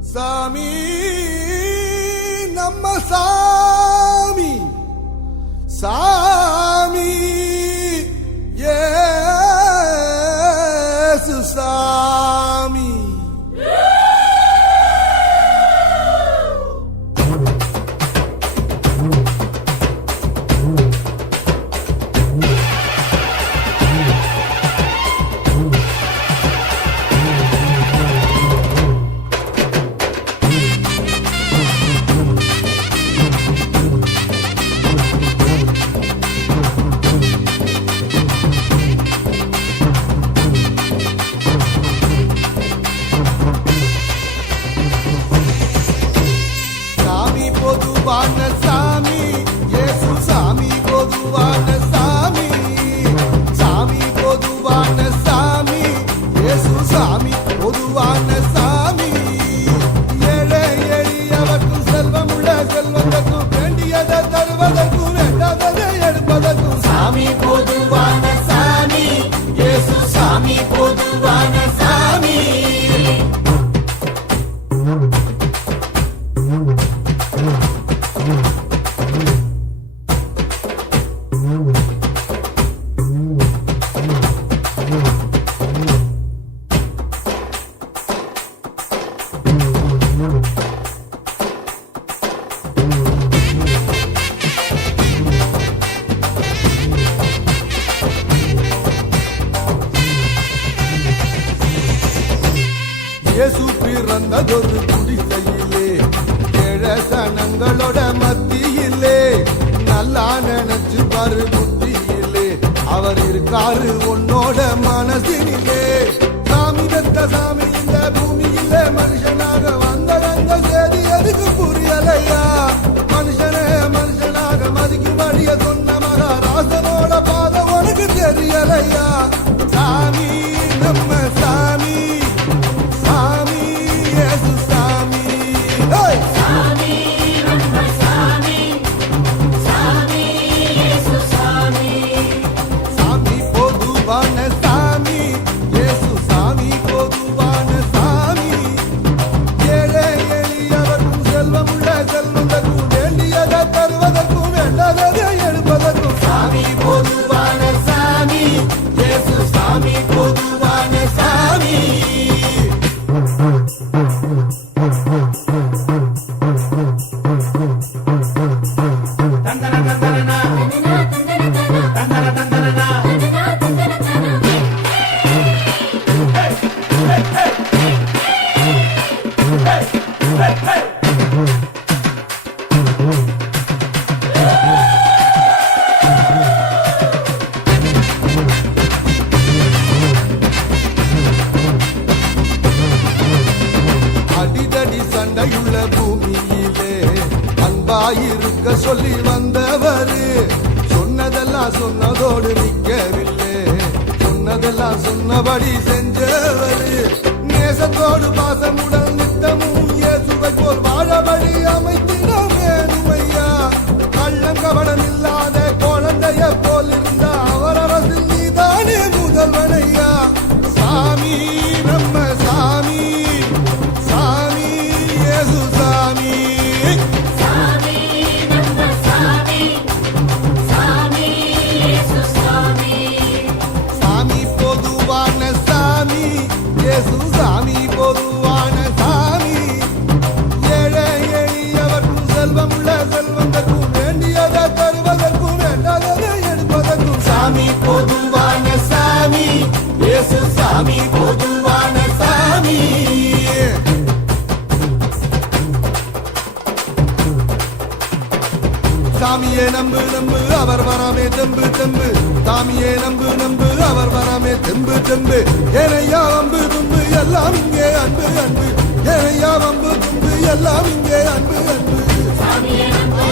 சாமி நம்ம சாமி. சாமி. பொதுவான சாமி இயேசு சாமி பொதுவான சாமி. சாமி பொதுவான சாமி இயேசு சாமி பொதுவான சாமி. ஏழை எளியவர்க்கும் செல்வமுள்ள செல்வதற்கும் வேண்டியதை இயேசு பிறந்ததொரு குடிசையிலே ஏழசனங்களோட மத்தியிலே நல்லா நினைச்சு பாரு புத்தியிலே. அவர் இருக்காரு உன்னோட மனசினிலே. சாமி பெத்த Hey! அன்பாயிருக்க சொல்லி வந்தவர். சொன்னதெல்லாம் சொன்னதோடு நிற்கவில்லை சொன்னதெல்லாம் சொன்னபடி செஞ்சவர். நேசத்தோடு பாசமுடன் நித்தமும் இயேசுவை போல் வாழபடி அமைத்தினார் பொதுவான சாமி இயேசு சாமி பொதுவான சாமி. சாமியே நம்பு நம்பு அவர் வராமே தெம்பு தெம்பு. சாமியே நம்பு நம்பு அவர் வராமே தெம்பு தெம்பு. ஏனையா அம்பு தும்பு எல்லாம் இங்கே அன்பு அன்பு. ஏனையா அம்பு தும்பு எல்லாம் இங்கே அன்பு அன்பு. சாமியே நம்பு